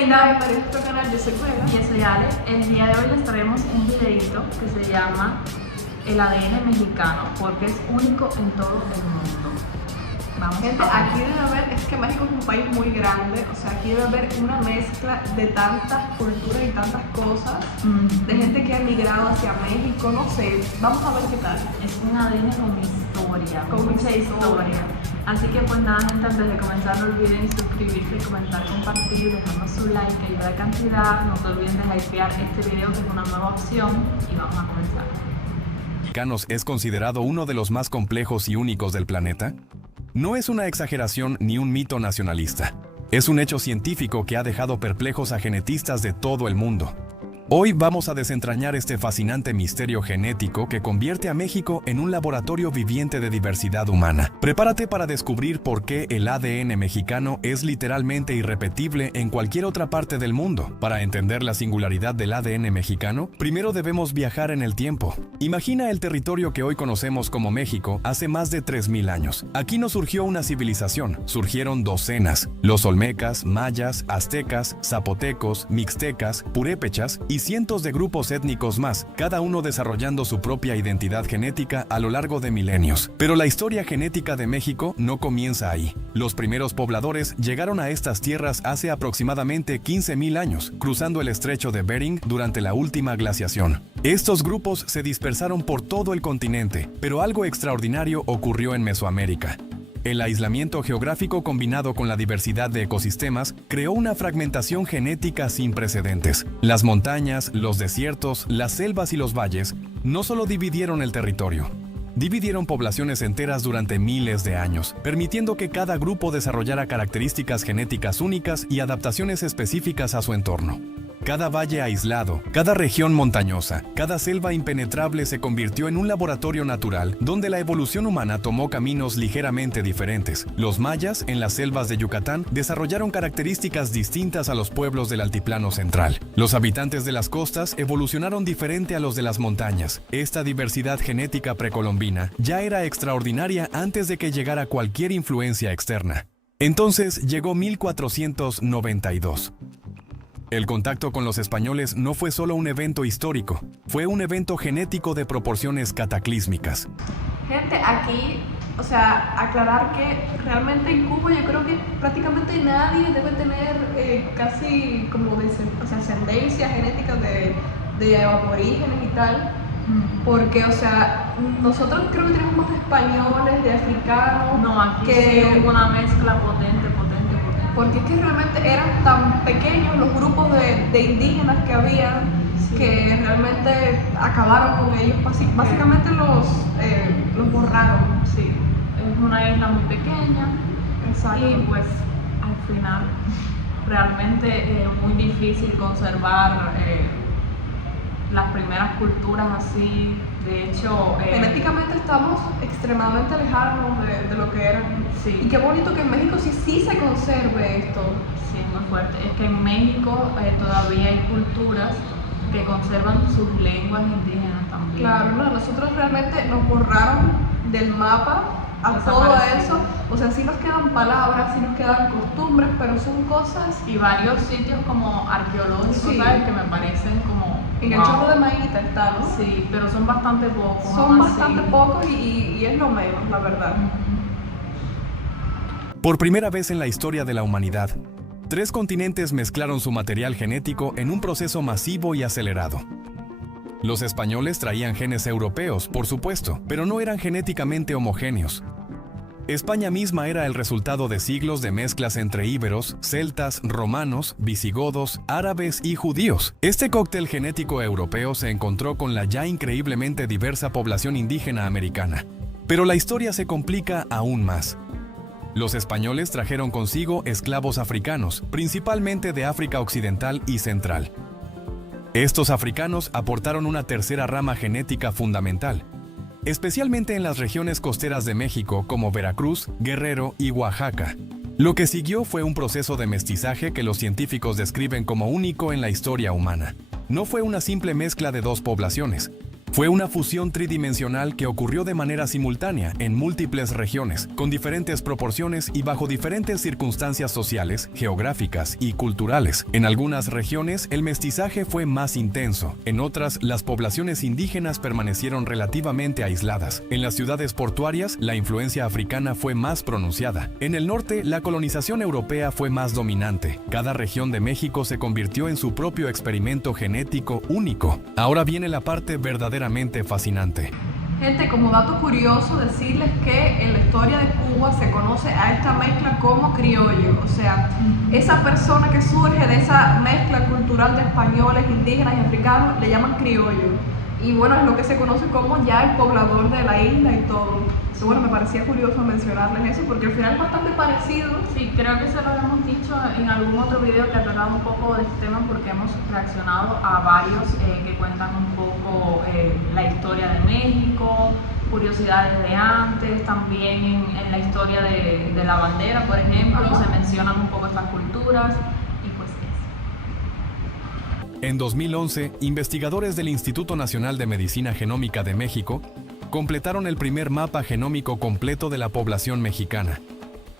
Linda, para nuestro canal. Yo soy Cueva. Y yo soy Ale. El día de hoy les traemos un videito que se llama El ADN mexicano, porque es único en todo el mundo. Vamos Gente, aquí debe haber, es que México es un país muy grande, o sea, aquí debe haber una mezcla de tantas culturas y tantas cosas, de gente que ha emigrado hacia México, no sé, vamos a ver qué tal. Es un ADN con historia, Con mucha historia. historia. Así que pues nada, gente, antes de comenzar no olviden suscribirse, comentar, compartir, dejarnos su like, que ayuda de cantidad. No te olviden de hypear este video, que es una nueva opción, y vamos a comenzar. Mexicanos es considerado uno de los más complejos y únicos del planeta? No es una exageración ni un mito nacionalista. Es un hecho científico que ha dejado perplejos a genetistas de todo el mundo. Hoy vamos a desentrañar este fascinante misterio genético que convierte a México en un laboratorio viviente de diversidad humana. Prepárate para descubrir por qué el ADN mexicano es literalmente irrepetible en cualquier otra parte del mundo. Para entender la singularidad del ADN mexicano, primero debemos viajar en el tiempo. Imagina el territorio que hoy conocemos como México hace más de 3000 años. Aquí no surgió una civilización, surgieron docenas: los olmecas, mayas, aztecas, zapotecos, mixtecas, purépechas y cientos de grupos étnicos más, cada uno desarrollando su propia identidad genética a lo largo de milenios. Pero la historia genética de México no comienza ahí. Los primeros pobladores llegaron a estas tierras hace aproximadamente 15.000 años, cruzando el estrecho de Bering durante la última glaciación. Estos grupos se dispersaron por todo el continente, pero algo extraordinario ocurrió en Mesoamérica. El aislamiento geográfico combinado con la diversidad de ecosistemas creó una fragmentación genética sin precedentes. Las montañas, los desiertos, las selvas y los valles no solo dividieron el territorio, dividieron poblaciones enteras durante miles de años, permitiendo que cada grupo desarrollara características genéticas únicas y adaptaciones específicas a su entorno. Cada valle aislado, cada región montañosa, cada selva impenetrable se convirtió en un laboratorio natural donde la evolución humana tomó caminos ligeramente diferentes. Los mayas, en las selvas de Yucatán, desarrollaron características distintas a los pueblos del altiplano central. Los habitantes de las costas evolucionaron diferente a los de las montañas. Esta diversidad genética precolombina ya era extraordinaria antes de que llegara cualquier influencia externa. Entonces llegó 1492. El contacto con los españoles no fue solo un evento histórico, fue un evento genético de proporciones cataclísmicas. Gente, aquí, o sea, aclarar que realmente en Cuba yo creo que prácticamente nadie debe tener casi como ascendencia genética de aborígenes y tal, porque, o sea, nosotros creo que tenemos más españoles, de africanos, No, aquí que sí hubo una mezcla potente. porque es que realmente eran tan pequeños los grupos de indígenas que había, Sí. que realmente acabaron con ellos, básicamente los borraron. Sí, es una isla muy pequeña. Exacto. Y pues al final realmente es muy difícil conservar las primeras culturas así. De hecho, Genéticamente estamos extremadamente lejanos de lo que eran. Sí. Y qué bonito que en México sí se conserve esto. sí, es muy fuerte. Es que en México todavía hay culturas que conservan sus lenguas indígenas también. Claro, no, nosotros realmente nos borraron del mapa a todo eso. O sea, sí nos quedan palabras, sí nos quedan costumbres, pero son cosas. Y varios sitios como arqueológicos, Sí. ¿sabes? Que me parecen como... En el wow. Chorro de Maíta está, ¿no? Sí, pero son bastante pocos. Son aún así. bastante pocos y es lo menos, la verdad. Por primera vez en la historia de la humanidad, 3 continentes mezclaron su material genético en un proceso masivo y acelerado. Los españoles traían genes europeos, por supuesto, pero no eran genéticamente homogéneos. España misma era el resultado de siglos de mezclas entre íberos, celtas, romanos, visigodos, árabes y judíos. Este cóctel genético europeo se encontró con la ya increíblemente diversa población indígena americana. Pero la historia se complica aún más. Los españoles trajeron consigo esclavos africanos, principalmente de África Occidental y Central. Estos africanos aportaron una tercera rama genética fundamental, especialmente en las regiones costeras de México como Veracruz, Guerrero y Oaxaca. Lo que siguió fue un proceso de mestizaje que los científicos describen como único en la historia humana. No fue una simple mezcla de 2 poblaciones. Fue una fusión tridimensional que ocurrió de manera simultánea en múltiples regiones, con diferentes proporciones y bajo diferentes circunstancias sociales, geográficas y culturales. En algunas regiones, el mestizaje fue más intenso. En otras, las poblaciones indígenas permanecieron relativamente aisladas. En las ciudades portuarias, la influencia africana fue más pronunciada. En el norte, la colonización europea fue más dominante. Cada región de México se convirtió en su propio experimento genético único. Ahora viene la parte verdaderamente fascinante. Gente, como dato curioso, decirles que en la historia de Cuba se conoce a esta mezcla como criollo. O sea, esa persona que surge de esa mezcla cultural de españoles, indígenas y africanos, le llaman criollo. Y bueno, es lo que se conoce como ya el poblador de la isla y todo. Entonces, bueno, me parecía curioso mencionarles eso porque al final es bastante parecido. Sí, creo que se lo habíamos dicho en algún otro video que ha tratado un poco de este tema porque hemos reaccionado a varios que cuentan un poco la historia de México, curiosidades de antes, también en la historia de la bandera, por ejemplo, se mencionan un poco estas culturas y pues eso. En 2011, investigadores del Instituto Nacional de Medicina Genómica de México completaron el primer mapa genómico completo de la población mexicana.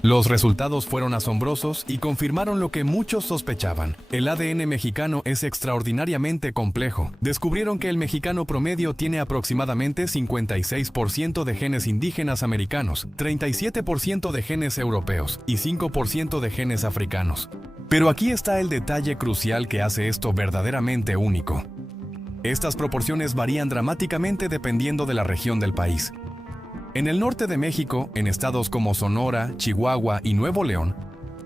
Los resultados fueron asombrosos y confirmaron lo que muchos sospechaban. El ADN mexicano es extraordinariamente complejo. Descubrieron que el mexicano promedio tiene aproximadamente 56% de genes indígenas americanos, 37% de genes europeos y 5% de genes africanos. Pero aquí está el detalle crucial que hace esto verdaderamente único. Estas proporciones varían dramáticamente dependiendo de la región del país. En el norte de México, en estados como Sonora, Chihuahua y Nuevo León,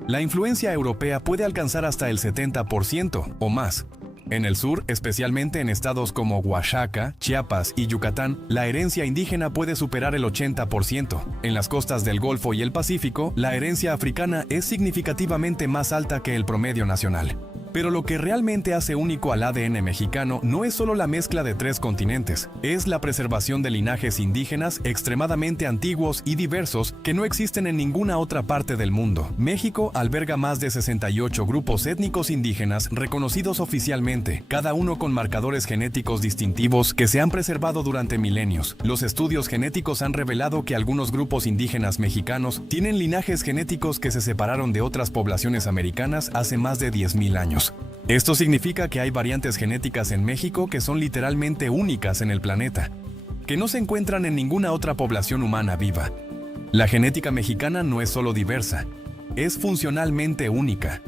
la influencia europea puede alcanzar hasta el 70% o más. En el sur, especialmente en estados como Oaxaca, Chiapas y Yucatán, la herencia indígena puede superar el 80%. En las costas del Golfo y el Pacífico, la herencia africana es significativamente más alta que el promedio nacional. Pero lo que realmente hace único al ADN mexicano no es solo la mezcla de 3 continentes, es la preservación de linajes indígenas extremadamente antiguos y diversos que no existen en ninguna otra parte del mundo. México alberga más de 68 grupos étnicos indígenas reconocidos oficialmente, cada uno con marcadores genéticos distintivos que se han preservado durante milenios. Los estudios genéticos han revelado que algunos grupos indígenas mexicanos tienen linajes genéticos que se separaron de otras poblaciones americanas hace más de 10.000 años. Esto significa que hay variantes genéticas en México que son literalmente únicas en el planeta, que no se encuentran en ninguna otra población humana viva. La genética mexicana no es solo diversa, es funcionalmente única.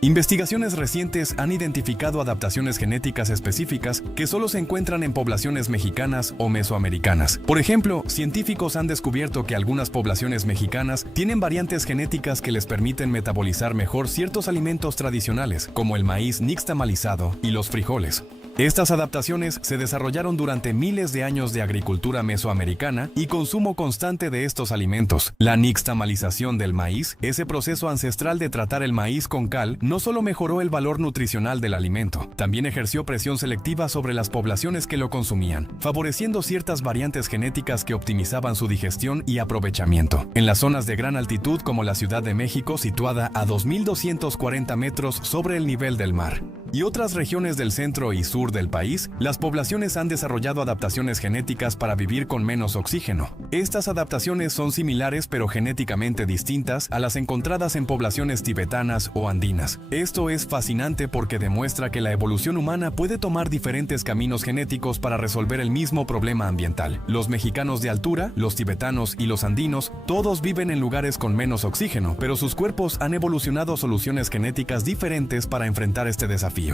Investigaciones recientes han identificado adaptaciones genéticas específicas que solo se encuentran en poblaciones mexicanas o mesoamericanas. Por ejemplo, científicos han descubierto que algunas poblaciones mexicanas tienen variantes genéticas que les permiten metabolizar mejor ciertos alimentos tradicionales, como el maíz nixtamalizado y los frijoles. Estas adaptaciones se desarrollaron durante miles de años de agricultura mesoamericana y consumo constante de estos alimentos. La nixtamalización del maíz, ese proceso ancestral de tratar el maíz con cal, no solo mejoró el valor nutricional del alimento, también ejerció presión selectiva sobre las poblaciones que lo consumían, favoreciendo ciertas variantes genéticas que optimizaban su digestión y aprovechamiento. En las zonas de gran altitud como la Ciudad de México, situada a 2.240 metros sobre el nivel del mar, y otras regiones del centro y sur del país, las poblaciones han desarrollado adaptaciones genéticas para vivir con menos oxígeno. Estas adaptaciones son similares pero genéticamente distintas a las encontradas en poblaciones tibetanas o andinas. Esto es fascinante porque demuestra que la evolución humana puede tomar diferentes caminos genéticos para resolver el mismo problema ambiental. Los mexicanos de altura, los tibetanos y los andinos, todos viven en lugares con menos oxígeno, pero sus cuerpos han evolucionado soluciones genéticas diferentes para enfrentar este desafío.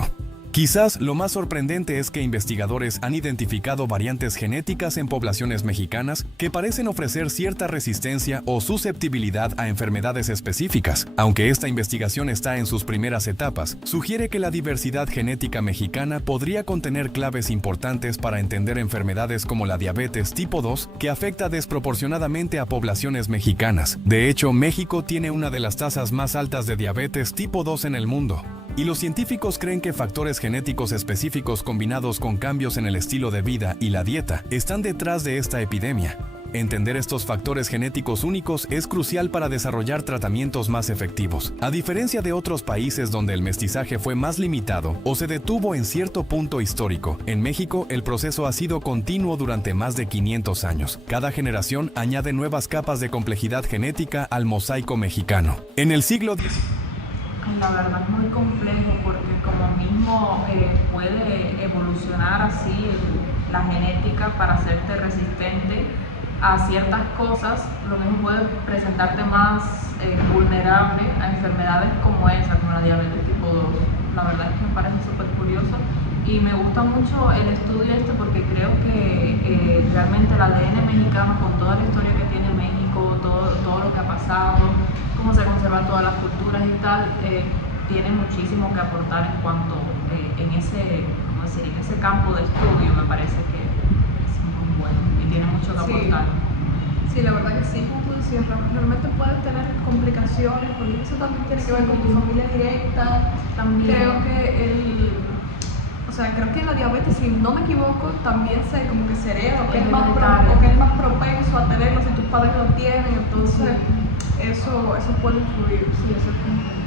Quizás lo más sorprendente es que investigadores han identificado variantes genéticas en poblaciones mexicanas que parecen ofrecer cierta resistencia o susceptibilidad a enfermedades específicas. Aunque esta investigación está en sus primeras etapas, sugiere que la diversidad genética mexicana podría contener claves importantes para entender enfermedades como la diabetes tipo 2, que afecta desproporcionadamente a poblaciones mexicanas. De hecho, México tiene una de las tasas más altas de diabetes tipo 2 en el mundo. Y los científicos creen que factores genéticos específicos combinados con cambios en el estilo de vida y la dieta están detrás de esta epidemia. Entender estos factores genéticos únicos es crucial para desarrollar tratamientos más efectivos. A diferencia de otros países donde el mestizaje fue más limitado o se detuvo en cierto punto histórico, en México el proceso ha sido continuo durante más de 500 años. Cada generación añade nuevas capas de complejidad genética al mosaico mexicano. En el siglo XIX, la verdad es muy complejo porque como mismo puede evolucionar así la genética para hacerte resistente a ciertas cosas, lo mismo puede presentarte más vulnerable a enfermedades como esa, como la diabetes tipo 2. La verdad es que me parece súper curioso y me gusta mucho el estudio porque creo que realmente el ADN mexicano, con toda la historia que tiene México, todo lo que ha pasado, cómo se conservan todas las culturas y tal, tiene muchísimo que aportar en cuanto en ese campo de estudio. Me parece que es muy bueno y tiene mucho que aportar. Sí, la verdad que sí, como tú decías, realmente puedes tener complicaciones, porque eso también tiene que ver con tu familia directa. También. Creo que la diabetes, si no me equivoco, también como que se hereda, o que es más propenso a tenerlo si tus padres lo tienen, entonces eso puede influir. Sí, eso es muy...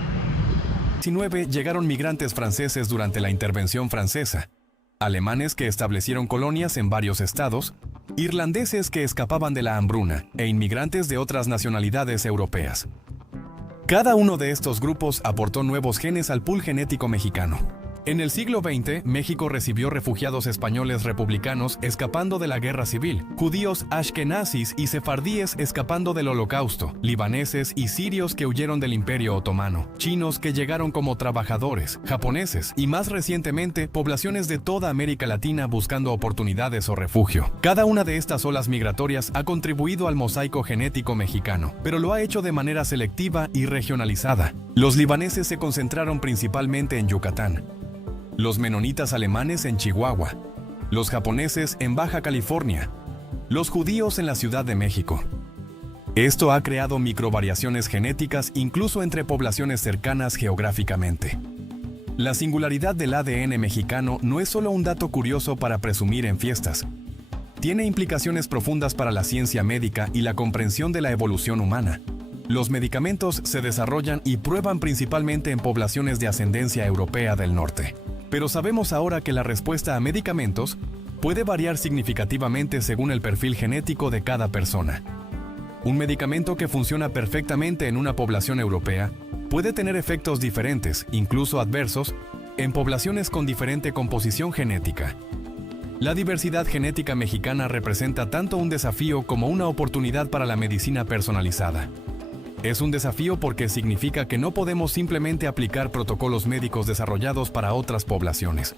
19 llegaron migrantes franceses durante la intervención francesa, alemanes que establecieron colonias en varios estados, irlandeses que escapaban de la hambruna e inmigrantes de otras nacionalidades europeas. Cada uno de estos grupos aportó nuevos genes al pool genético mexicano. En el siglo XX, México recibió refugiados españoles republicanos escapando de la guerra civil, judíos ashkenazis y sefardíes escapando del holocausto, libaneses y sirios que huyeron del Imperio Otomano, chinos que llegaron como trabajadores, japoneses y más recientemente poblaciones de toda América Latina buscando oportunidades o refugio. Cada una de estas olas migratorias ha contribuido al mosaico genético mexicano, pero lo ha hecho de manera selectiva y regionalizada. Los libaneses se concentraron principalmente en Yucatán, los menonitas alemanes en Chihuahua, los japoneses en Baja California, los judíos en la Ciudad de México. Esto ha creado microvariaciones genéticas incluso entre poblaciones cercanas geográficamente. La singularidad del ADN mexicano no es solo un dato curioso para presumir en fiestas. Tiene implicaciones profundas para la ciencia médica y la comprensión de la evolución humana. Los medicamentos se desarrollan y prueban principalmente en poblaciones de ascendencia europea del norte. Pero sabemos ahora que la respuesta a medicamentos puede variar significativamente según el perfil genético de cada persona. Un medicamento que funciona perfectamente en una población europea puede tener efectos diferentes, incluso adversos, en poblaciones con diferente composición genética. La diversidad genética mexicana representa tanto un desafío como una oportunidad para la medicina personalizada. Es un desafío porque significa que no podemos simplemente aplicar protocolos médicos desarrollados para otras poblaciones.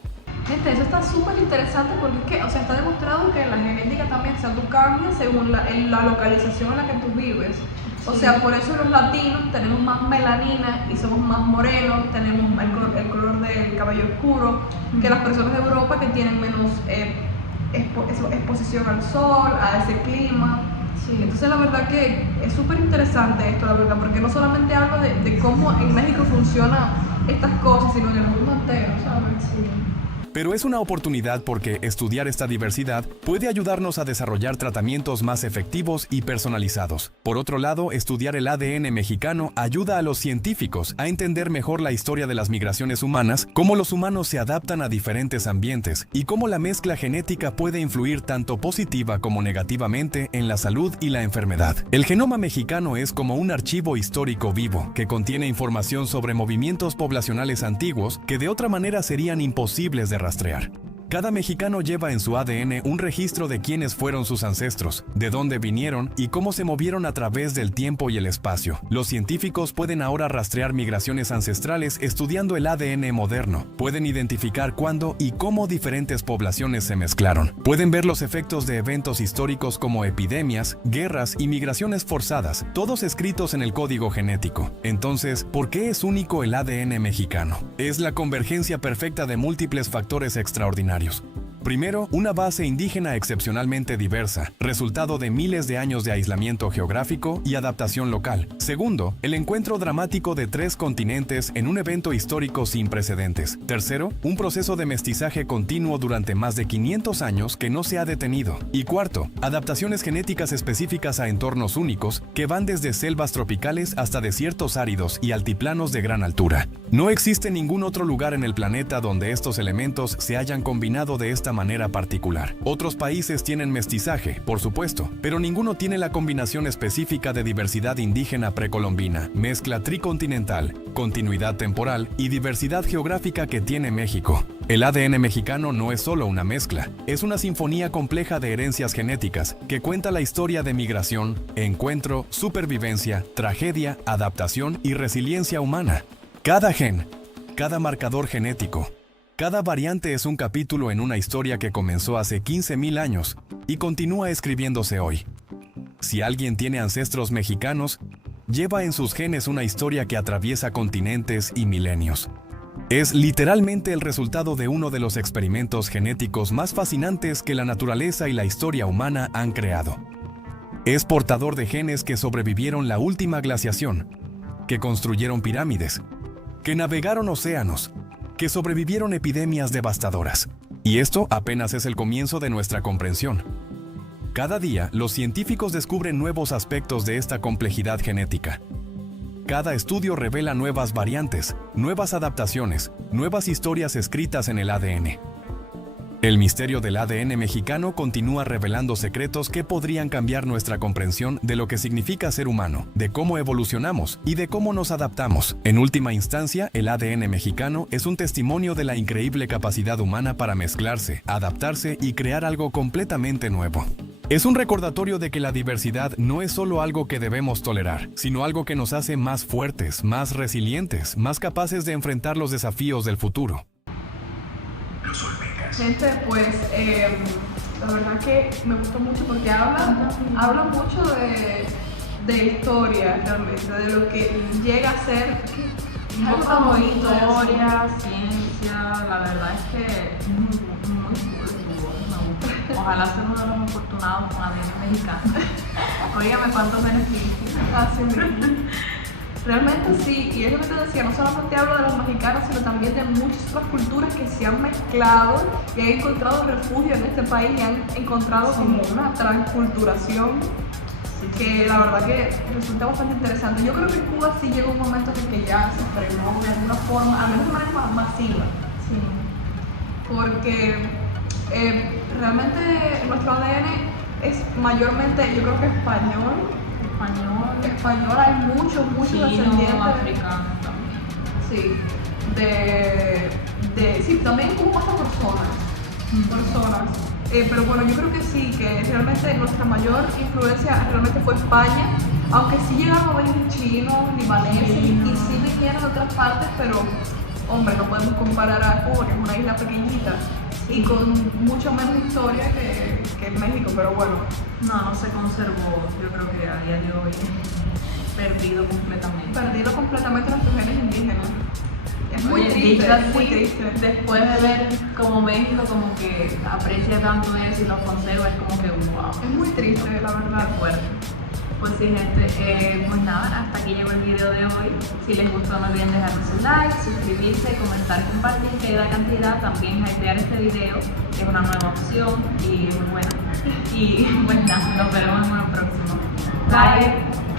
Gente, eso está súper interesante porque está demostrado que la genética también, tú cambias según la localización en la que tú vives. Por eso los latinos tenemos más melanina y somos más morenos, tenemos el color del cabello oscuro, que las personas de Europa que tienen menos exposición al sol, a ese clima. Sí. Entonces la verdad que es súper interesante esto, la verdad, porque no solamente habla de cómo en México funcionan estas cosas, sino en el mundo entero, ¿sabes? Sí. Pero es una oportunidad porque estudiar esta diversidad puede ayudarnos a desarrollar tratamientos más efectivos y personalizados. Por otro lado, estudiar el ADN mexicano ayuda a los científicos a entender mejor la historia de las migraciones humanas, cómo los humanos se adaptan a diferentes ambientes y cómo la mezcla genética puede influir tanto positiva como negativamente en la salud y la enfermedad. El genoma mexicano es como un archivo histórico vivo que contiene información sobre movimientos poblacionales antiguos que de otra manera serían imposibles de rastrear. Cada mexicano lleva en su ADN un registro de quiénes fueron sus ancestros, de dónde vinieron y cómo se movieron a través del tiempo y el espacio. Los científicos pueden ahora rastrear migraciones ancestrales estudiando el ADN moderno. Pueden identificar cuándo y cómo diferentes poblaciones se mezclaron. Pueden ver los efectos de eventos históricos como epidemias, guerras y migraciones forzadas, todos escritos en el código genético. Entonces, ¿por qué es único el ADN mexicano? Es la convergencia perfecta de múltiples factores extraordinarios. Primero, una base indígena excepcionalmente diversa, resultado de miles de años de aislamiento geográfico y adaptación local. Segundo, el encuentro dramático de 3 continentes en un evento histórico sin precedentes. Tercero, un proceso de mestizaje continuo durante más de 500 años que no se ha detenido. Y cuarto, adaptaciones genéticas específicas a entornos únicos que van desde selvas tropicales hasta desiertos áridos y altiplanos de gran altura. No existe ningún otro lugar en el planeta donde estos elementos se hayan combinado de esta manera particular. Otros países tienen mestizaje, por supuesto, pero ninguno tiene la combinación específica de diversidad indígena precolombina, mezcla tricontinental, continuidad temporal y diversidad geográfica que tiene México. El ADN mexicano no es solo una mezcla, es una sinfonía compleja de herencias genéticas que cuenta la historia de migración, encuentro, supervivencia, tragedia, adaptación y resiliencia humana. Cada gen, cada marcador genético, cada variante es un capítulo en una historia que comenzó hace 15.000 años y continúa escribiéndose hoy. Si alguien tiene ancestros mexicanos, lleva en sus genes una historia que atraviesa continentes y milenios. Es literalmente el resultado de uno de los experimentos genéticos más fascinantes que la naturaleza y la historia humana han creado. Es portador de genes que sobrevivieron la última glaciación, que construyeron pirámides, que navegaron océanos, que sobrevivieron epidemias devastadoras. Y esto apenas es el comienzo de nuestra comprensión. Cada día, los científicos descubren nuevos aspectos de esta complejidad genética. Cada estudio revela nuevas variantes, nuevas adaptaciones, nuevas historias escritas en el ADN. El misterio del ADN mexicano continúa revelando secretos que podrían cambiar nuestra comprensión de lo que significa ser humano, de cómo evolucionamos y de cómo nos adaptamos. En última instancia, el ADN mexicano es un testimonio de la increíble capacidad humana para mezclarse, adaptarse y crear algo completamente nuevo. Es un recordatorio de que la diversidad no es solo algo que debemos tolerar, sino algo que nos hace más fuertes, más resilientes, más capaces de enfrentar los desafíos del futuro. Gente, pues la verdad que me gustó mucho porque habla mucho de historia realmente, de lo que llega a ser Un algo poco tan como bonito. historia, ciencia, la verdad es que muy cool, me gusta. Ojalá sea uno de los afortunados con ADN mexicano. Óigame cuántos beneficios. Así mismo. Realmente sí, y es lo que te decía, no solamente hablo de los mexicanos, sino también de muchas otras culturas que se han mezclado y han encontrado refugio en este país y han encontrado como una transculturación que la verdad que resulta bastante interesante. Yo creo que en Cuba sí llegó un momento en el que ya se frenó de alguna forma, al menos de manera masiva, Sí. porque realmente nuestro ADN es mayormente, yo creo que español, hay muchos Chino, descendientes. africano también. Sí, sí, también hubo muchas personas. Pero bueno, yo creo que sí, que realmente nuestra mayor influencia realmente fue España, aunque sí llegaron a venir chinos, libaneses y sí vinieron de otras partes, pero hombre, no podemos comparar a Cuba, que es una isla pequeñita y con mucho menos historia que México, pero bueno. No se conservó, yo creo que a día de hoy perdido completamente Nuestros genes indígenas. Es muy Oye, triste, dicho es muy así, triste. después de ver como México como que aprecia tanto eso y lo conserva, es como que wow, Es muy triste, la verdad. qué fuerte. Pues sí, gente, pues nada, hasta aquí llegó el video de hoy. Si les gustó, no olviden dejarme su like, suscribirse, comentar, compartir, que ayuda a cantidad. También hypear este video, que es una nueva opción y muy buena. Y pues nada, nos veremos en uno próximo. Bye.